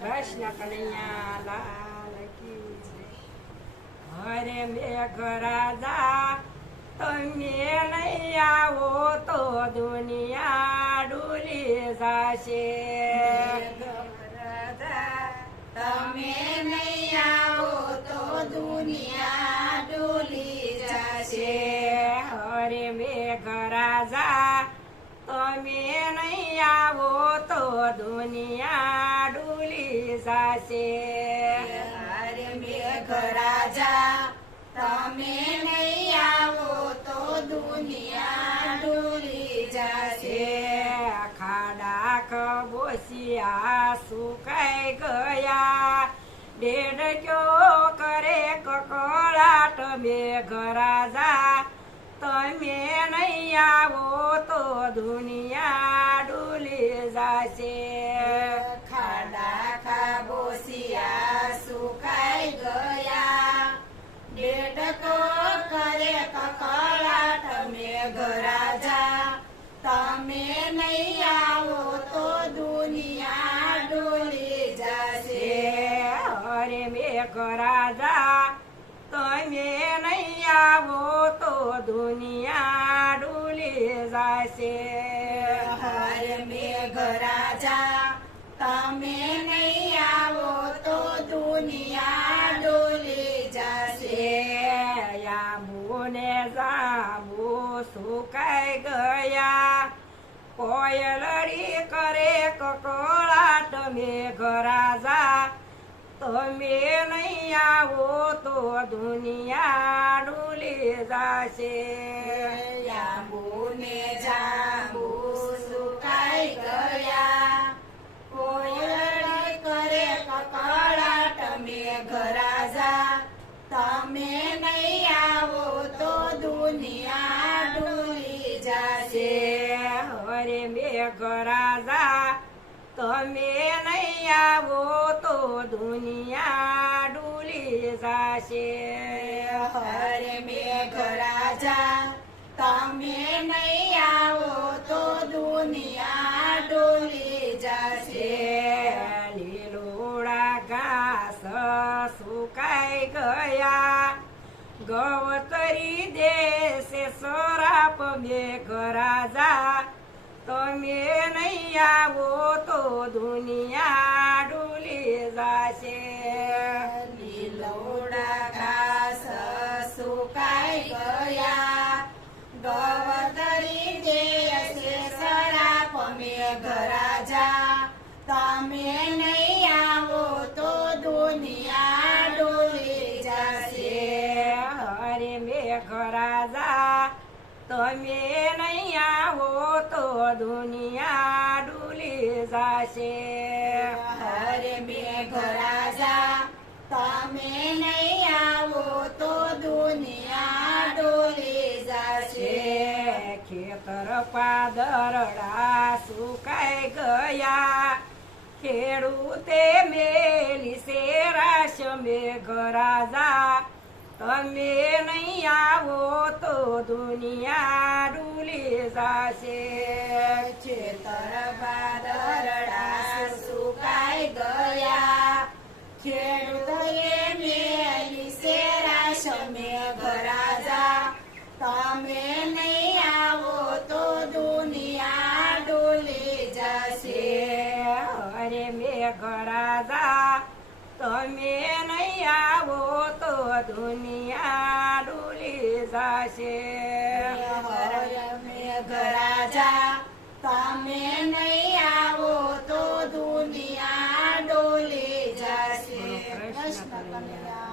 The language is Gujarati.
કૃષ્ણ કનૈયા લાલ કી જય. હરે મેઘરાજા તમે નહીં આવો તો દુનિયા ડૂલી જશે. તમે નહીં આવો તો દુનિયા ડૂલી જશે. હરે મેઘરાજા તમે નહીં આવો તો દુનિયા ડૂલી જશે. હરે મેઘરાજા તમે નહીં આવો તો દુનિયા ડૂલી જશે. ખાડા ખબોસિયા સુકાઈ ગયા ડેડક્યો કરે કકળાટ. મેઘરાજા તમે નહીં આવો તો દુનિયા ડૂલી જશે. ખાડા ખાબોસિયા સુકાઈ ગયા ડેડકો કરે કકળાટ. મેઘરાજા તમે નહીં આવો તો દુનિયા ડૂલી જશે. હરે મેઘરાજા તમે નહીં આવો તો દુનિયા ડૂલી જશે. હરે મેઘરાજા તમે નહીં આવો તો દુનિયા ડૂલી જશે. આંબુ ને જાંબુ સુકાઈ ગયા કોયલડી કરે કકળાટ. મેઘરાજા તમે નહીં આવો તો દુનિયા ડૂલી જશે. આંબુને જાંબુ સુકાઈ ગયા કોયલડી કરે કકળાટ. મેઘરાજા તમે નહીં આવો તો દુનિયા ડૂલી જશે. હરે મેઘરાજા તમે નહીં આવો તો દુનિયા ડૂલી જશે. હરે મેઘરાજા તમે નહીં આવો તો દુનિયા ડૂલી જશે. લીલોડા ઘાસ સુકાઈ ગયા ગવતરી દેશે સરાપ. મેઘરાજા તમે નહીં આવો તો દુનિયા ડૂલી જશે. લીલોડા ઘાસ સુકાઈ ગયા ગવતરી દેશે સરાપ. મેઘરાજા તમે નહીં આવો તો દુનિયા ડૂલી જશે. હરે મેઘરાજા તમે નહીં આવો તો દુનિયા ડૂલી જશે. હરે મેઘરાજા તમે નહીં આવો તો દુનિયા ડૂલી જશે. ખેતર પાદરડા સુકાઈ ગયા ખેડૂતે મેલી શેરાશ. મેઘરાજા તમે નહીં આવો તો દુનિયા ડૂલી જશે. ખેતર બાદરડા સુકાઈ ગયા ખેડૂતોએ મેલી શેરાશ. મેઘરાજા તમે નહીં આવો તો દુનિયા ડૂલી જશે. હરે મેઘરાજા તમે નહીં આવો તો દુનિયા ડૂલી જશે. હરે મેઘરાજા તમે નહીં આવો તો દુનિયા ડૂલી જશે. કૃષ્ણ કનૈયા